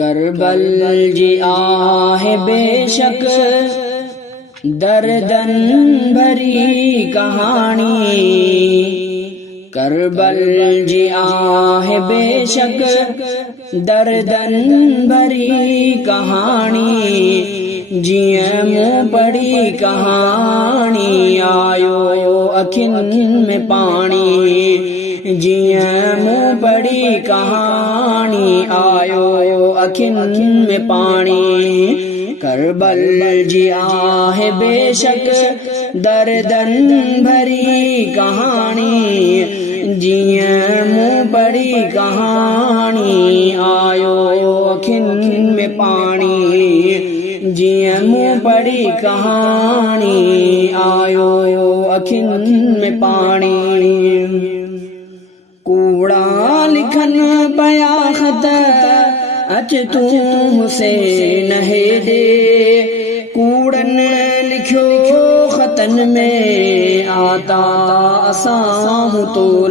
करबल जी आहे बेशक दर्दन भरी कहानी। करबल जी आहे बेशक दर्दन भरी कहानी। जियं मूं पढ़ी कहानी आयो अखियुनि में पाणी। जियं मूं पढ़ी कहानी आयो अखियुनि में पाणी। करबल जी आहे बेशक दर्दन भरी कहानी। जियं मूं पढ़ी कहानी आयो अखियुनि में पाणी। जियं मूं पढ़ी कहानी आयो अखियुनि में पाणी। कूड़ा लिखन पया ख़त अच तूं हुसैन हेॾे। कूड़न लिखियो ख़तन में आता असां तो